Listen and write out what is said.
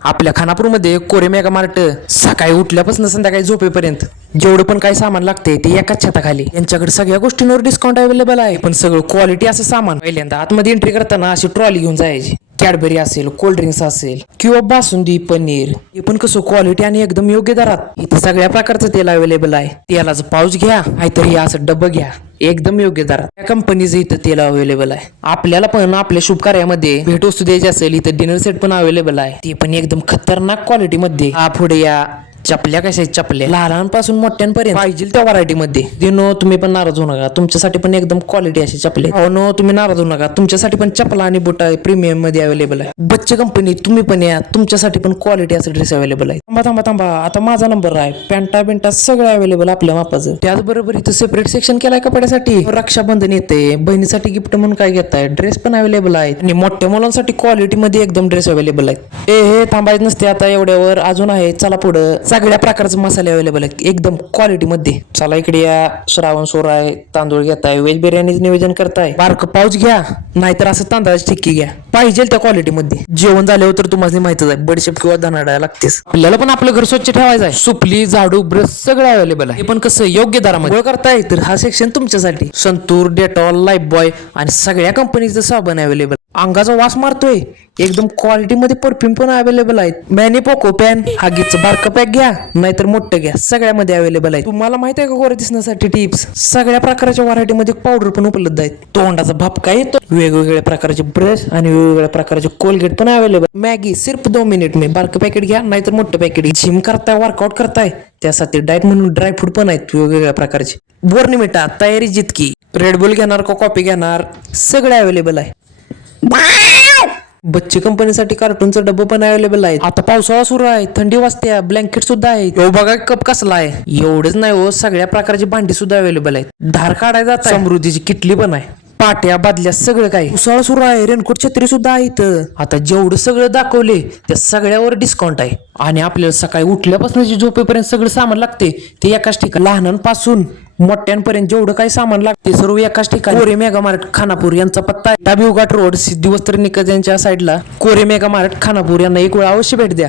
आपल्या खानापूरमध्ये कोरेमेगा मार्ट सकाळी उठल्यापासून संध्याकाळी झोपेपर्यंत. जेवढं पण काही सामान लागते ते एकाच छताखाली. यांच्याकडे सगळ्या गोष्टींवर डिस्काउंट अवेलेबल आहे. पण सगळं क्वालिटी असं सामान. पहिल्यांदा आतमध्ये एंट्री करताना अशी ट्रॉली घेऊन जायची. कॅडबरी असेल कोल्ड ड्रिंक्स असेल किंवा बासुंदी पनीर. हे पण कसं क्वालिटी आणि एकदम योग्य दरात. इथे सगळ्या प्रकारचं तेल अवेलेबल आहे. तेलाचं पाऊच घ्या नाहीतर हे असं डब्बं घ्या. एकदम योग्य दरात त्या कंपनीचं इथं तेल अवेलेबल आहे. आपल्याला पण आपल्या शुभ कार्यामध्ये भेटवस्तू द्यायची असेल इथं डिनर सेट पण अवेलेबल आहे. ते पण एकदम खतरनाक क्वालिटी मध्ये. हा पुढे या. चपल्या कशा आहेत चपल्या? लहानांपासून मोठ्यांपर्यंत. पाहिजे त्या व्हरायटी मध्ये ते नो तुम्ही पण नाराज होऊ नका. तुमच्यासाठी पण एकदम क्वालिटी अशी चपले हो नो तुम्ही नाराज होऊ नका. तुमच्यासाठी पण चपला आणि बुट प्रीमियममध्ये अवेलेबल आहे. बच्चे कंपनी तुम्ही पण या. तुमच्यासाठी पण क्वालिटी असं ड्रेस अवेलेबल आहे थांबा थांबा थांबा. आता माझा नंबर आहे. पॅन्टा बिंटा सगळं अवेलेबल आपल्या मापाचं. त्याचबरोबर इथं सेपरेट सेक्शन केलाय कपड्यासाठी. रक्षाबंधन येते बहिणीसाठी गिफ्ट म्हणून काय घेताय? ड्रेस पण अवेलेबल आहे आणि मोठ्या मुलांसाठी क्वालिटी मध्ये एकदम ड्रेस अवेलेबल आहेत. ए हे थांबायचं नसते आता एवढ्यावर. अजून आहे. चला पुढं. सगळ्या प्रकारचे मसाले अवेलेबल आहेत. एकदम क्वालिटीमध्ये चला इकडे या श्रावण सोर आहे. तांदूळ घेताय व्हेज बिर्याणीचं नियोजन करताय. बारक पाऊच घ्या. नाहीतर असं तांदळाची टिक्की घ्या. पाहिजे त्या क्वालिटीमध्ये जेवण झाल्यावर हो तर तुम्हाला माहितच आहे. बडशेप किंवा धनाडा लागतेस आपल्याला पण आपलं घर स्वच्छ ठेवायचं आहे सुपली झाडू ब्रश सगळं अवेलेबल आहे. पण कसं योग्य दरामध्ये. करताय तर हा सेक्शन तुमच्यासाठी. संतूर डेटॉल लाईफ बॉय आणि सगळ्या कंपनीचं साबण अवेलेबल अंगाचा वास मारतोय. एकदम क्वालिटीमध्ये परफ्यूम पण अवेलेबल आहेत. मॅनी पोको पॅन हागीचं बारकं पॅक घ्या नाहीतर मोठं घ्या. सगळ्यामध्ये अवेलेबल आहे तुम्हाला माहीत आहे का गोरे दिसण्यासाठी टिप्स सगळ्या प्रकारच्या व्हरायटीमध्ये पावडर पण उपलब्ध आहेत. तोंडाचा भाप काय येतो. वेगवेगळ्या प्रकारचे ब्रश आणि वेगवेगळ्या प्रकारचे कोलगेट पण अवेलेबल मॅगी सिर्फ दोन मिनिट मी बारकं पॅकेट घ्या नाहीतर मोठं पॅकेट जिम करताय वर्कआउट करताय त्यासाठी डाएट म्हणून ड्रायफ्रूट पण आहेत वेगवेगळ्या प्रकारचे. बोर्निमिटा तयारी जितकी. रेडबुल घेणार का कॉफी घेणार? सगळे अवेलेबल आहे. बच्चे कंपनीसाठी कार्टूनचं डब्बा पण अवेलेबल आहे आता पावसाळा सुरू आहे थंडी वाजते ब्लँकेट सुद्धा आहे हो बघा कप कसला आहे. एवढंच नाही हो सगळ्या प्रकारची भांडी सुद्धा अवेलेबल आहेत. धार काढायला जात समृद्धीची किटली पण आहे. पाट्या बादल्या सगळं काही. उसाळा सुरू आहे रेनकोट छत्री सुद्धा आहे इथं आता जेवढं सगळं दाखवले त्या सगळ्यावर डिस्काउंट आहे. आणि आपल्याला सकाळी उठल्यापासून जे झोपेपर्यंत सगळं सामान लागते ते एकाच ठिकाणी. लहानांपासून मोठ्यांपर्यंत जेवढं काही सामान लागते सर्व एकाच ठिकाणी. कोरे मेगा मार्ट खानापूर यांचा पत्ता आहे. डाबी उघाट रोड सिद्धी वस्त्र निकज यांच्या साईडला कोरे मेगा मार्ट खानापूर यांना एक वेळ अवश्य भेट द्या.